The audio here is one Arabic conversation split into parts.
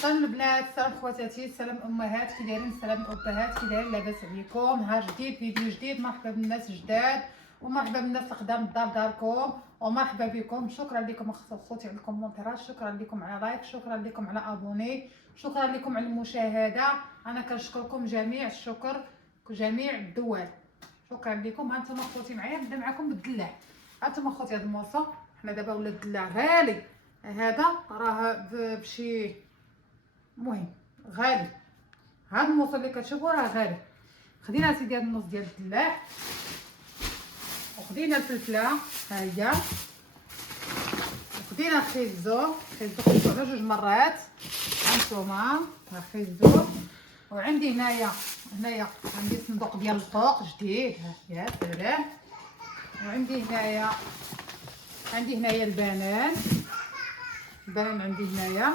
سلام البنات، سلام خواتاتي، سلام امهات، كي دايرين؟ سلام الابهات، كي دايرين؟ لاباس عليكم؟ نهار جديد، فيديو جديد. مرحبا بالناس جداد ومرحبا بالناس القدام الدار داركم، ومرحبا بكم. شكرا لكم اخوتي على الكومنتات، شكرا لكم على لايك، شكرا لكم على ابوني، شكرا لكم على المشاهده. انا كنشكركم جميع الشكر، جميع الدول. شكرا لكم. ها انتم اخوتي معايا، نبدا معكم بالدلاع. ها انتم اخوتي هذا الموصه، حنا دابا ولا الدلاع غالي. هذا راه بشي، المهم غالي. هاد الموصل اللي كتشوفوا راه غالي. خدينا سيدي هاد النص ديال الدلاع، وخدينا الفلفله ها هي، وخدينا الخيزو على جوج مرات. هانتوما الخيزو. وعندي هنايا عندي صندوق ديال الفوق جديد، ها يا سلام. وعندي هنايا البنان عندي هنايا.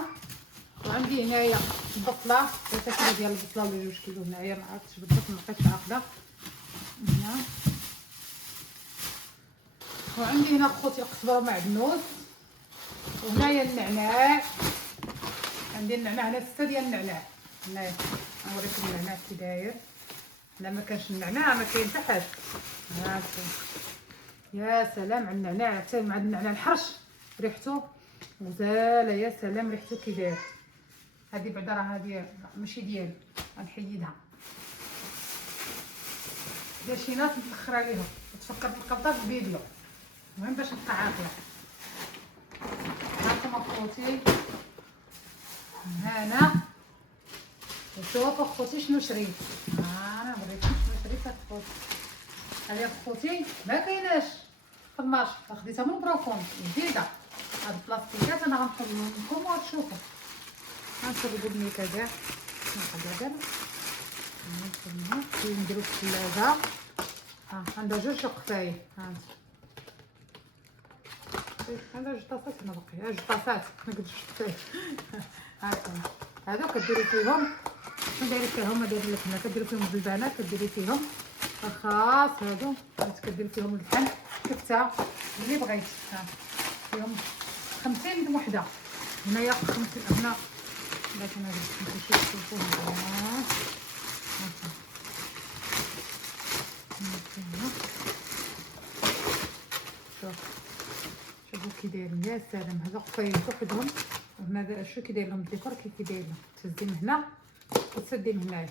وعندي هنايا البصله، 3 كيلو ديال البصله ولا 2 كيلو هنايا، ما عرفتش بالضبط، ما بقيتش عاقله هنا. وعندي هنا خوتي القزبره ومعدنوس. وهنايا النعناع، عندي النعناع هنا 6 ديال النعناع هنايا. نوريكم النعناع كي داير. لا ما كانش النعناع، ما كاين حتى حاجه. هانتوما يا سلام على النعناع، حتى مع النعناع الحرش ريحته غزاله. يا سلام ريحته كي داير. هذه بعدا راه ديال ماشي ديالي، غنحيدها. داير شي ناس متاخر عليهم وتفكر بالقبضه في الفيديو، المهم باش نبقى عاقله. هانتوما اخوتي، هنا وشوفوا اخوتي شنو شريت. انا نوريكم شنو شريت اخوتي. هذه اخوتي ما كايناش في المارش، خديتها من بروكون جديده. هاد البلاستيكات انا غنحلهم لكم وتشوفوا. غنصوب بني كذا نخليها دابا. نديرو في الثلاجه. عندها 2 قفايل. عندها 2 طاسات هنا باقي، 2 طاسات ما قلتش قفايل. هاكم هادو كديري فيهم شنو دايرين فيهم. ما داير لك هنا كديري فيهم البلبانات، كديري فيهم الخاص هادو، كديري فيهم اللحم كفته اللي بغيتي. فيهم 50 وحده. هنايا 50 هنا. لكن هذا نمشي نشوفوه. شوفوا كي دايرين. يا سلام، هذا قفايل بوحدهم. وهنا شو كي داير لهم الديكور، كي داير لهم تهزي من هنا وتسدي من هنايا.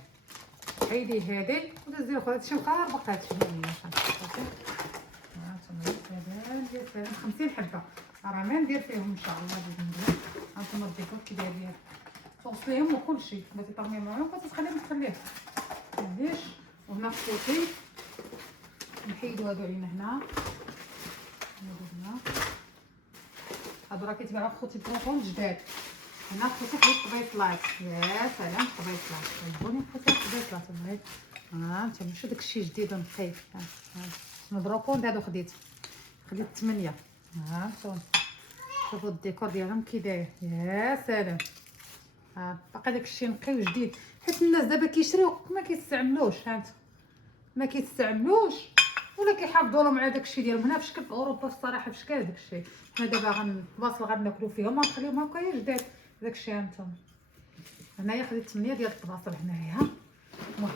حيدي هذه ودزي اخرى. هادشي مخربق، هادشي هنا صافي. يا سلام 50 حبه راه ما ندير فيهم ان شاء الله باذن الله. هانتوما الديكور كي داير ليها، توصليهم وكلشي بغيتي طرمي معاهم كتخليهم تخليهم معليش. وهنا خوتي نحيدو هادو علينا هنا. هادو راه كيتباعو خوتي بروكون جداد. هنا خوتي حيت قبيصلات. يا سلام قبيصلات، عجبوني خوتي قبيصلات. بغيت نتوما شو داكشي جديد ونقي. من بروكون هادو خديت 8. هانتوما شوفوا الديكور ديالهم كي داير. يا سلام. باقي داكشي نقي وجديد، حيت الناس دابا كيشريو ما كيستعملوش. ما كيستعملوش ولا كيحافظوا لهم على داكشي ديالهم. هنا في شكل اوروبا الصراحه في شكل داكشي. حنا دابا البلاصه اللي غناكلو فيهم غنخليهم هكايا جداد داكشي. هانتوما هنايا خديت 8 ديال الطباصل هنايا. المهم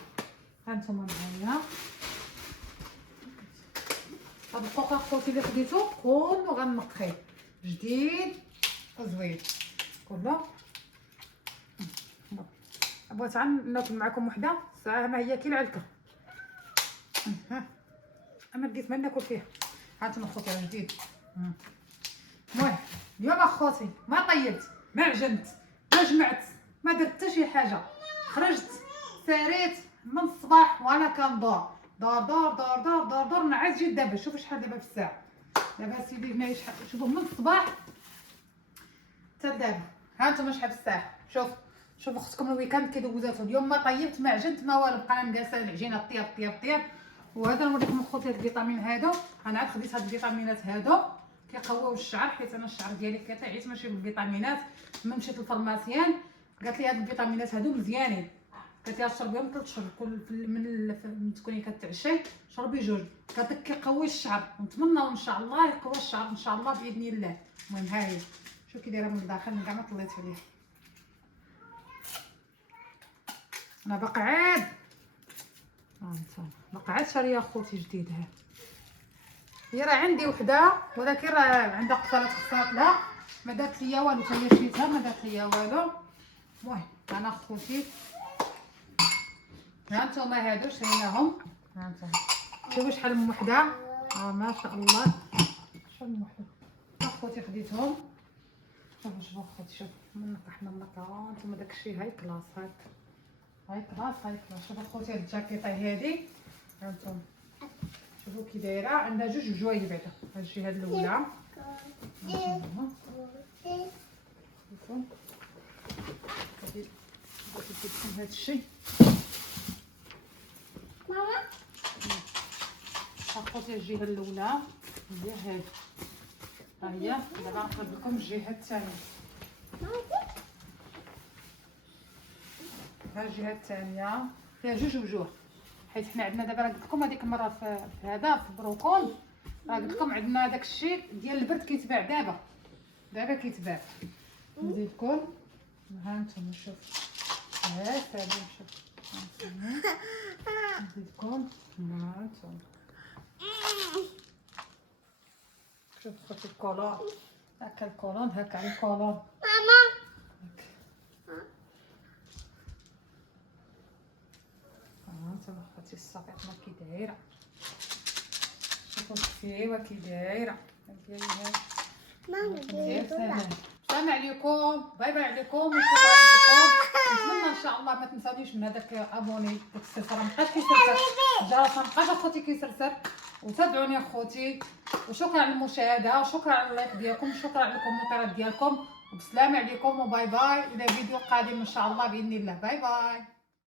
هانتوما معايا هاد الفوق اخوتي اللي خديتو كله غنقيه جديد وزوين كله. بغيت ناكل معكم وحده ساعه ما هي كي العلكه. اما بديت ما ناكل فيها. هانتوما اخوتي راه جديد. المهم اليوم اخوتي ما طيبت، ما عجنت، ما جمعت، ما درت حتى شي حاجه. خرجت ساريت من الصباح وانا كندور دور دور دور دور دور دور. نعس جيت دابا. شوفوا شحال دابا في الساعه. دابا سيدي هنايا شحال، شوفوا من الصباح حتى دابا. هانتوما شحال في الساعه. شوفوا اختكم الويكاند كي دوزاتو. اليوم ما طيبت ما عجنت ما والو، بقى انا جالسه العجينه طياب طياب طياب. وهذا نوريكم اخوتي الفيتامين هادو. انا عاد خديت هاد الفيتامينات هادو كيقويو الشعر، حيت انا الشعر ديالي كيطيح ماشي بالفيتامينات. لما مشيت للفارماسيان قالت لي هاد الفيتامينات هادو مزيانين، قالت لي شربيهم 3 شهور كل من تكوني كتعشي شربي 2. قالت لك كيقوي الشعر، ونتمنى ان شاء الله يقوي الشعر ان شاء الله باذن الله. المهم ها هي شوف كي دايره من الداخل، كاع ما طليت عليه. انا باقي عاد انت باقي عاد شاريه اخوتي جديد. ها هي راه عندي وحده، ولكن راه عندها قفالات خصات لا ما دارت ليا والو، حتى هي شريتها ما دارت ليا والو. المهم انا اخوتي ها نتوما هادو شريناهم، ها نتوما شوفوا شحال من وحده، ما شاء الله شحال من وحده اخوتي خديتهم. شوفوا اخوتي شوفوا منك احنا منك نتوما داكشي هاي كلاس هاي كلاس. شوفوا اخوتي هاد الجاكيطه هادي ها نتوما شوفوا كي دايره، عندها جوج بجوج بعدا. هاد الجهه الاولى شوفوا غادي ندير هاد الشيء ماما. اخوتي الجهه الاولى هي هادي، ها هي. دابا نقلب لكم الجهه الثانيه. ها الجهه الثانيه فيها جوج وجوه، حيت حنا عندنا دابا راه قلت لكم هذيك المره في هذا في بروكول، راه قلت لكم عندنا داك الشيء ديال البرد كيتباع دابا كيتباع. نزيدكم ها نتوما شوف ها سالي شوف نزيدكم ها نتوما شوف خوتي الكولون، هكا الكولون هكا الكولون ماما. نتوما خوتي الصفيحه كي دايره، شوفوا الكفيوه كي دايره سلام عليكم، باي باي عليكم وشكرا لكم. نتمنى ان شاء الله ما تنساونيش من هذاك ابوني داك السلسله مابقاش كيسرسر الجرس مابقاش اخوتي كيسرسر، وتابعوني اخوتي. وشكرا على المشاهده وشكرا على اللايك ديالكم وشكرا على الكومنتات ديالكم، وبسلامه عليكم وباي باي الى فيديو قادم ان شاء الله باذن الله. باي باي.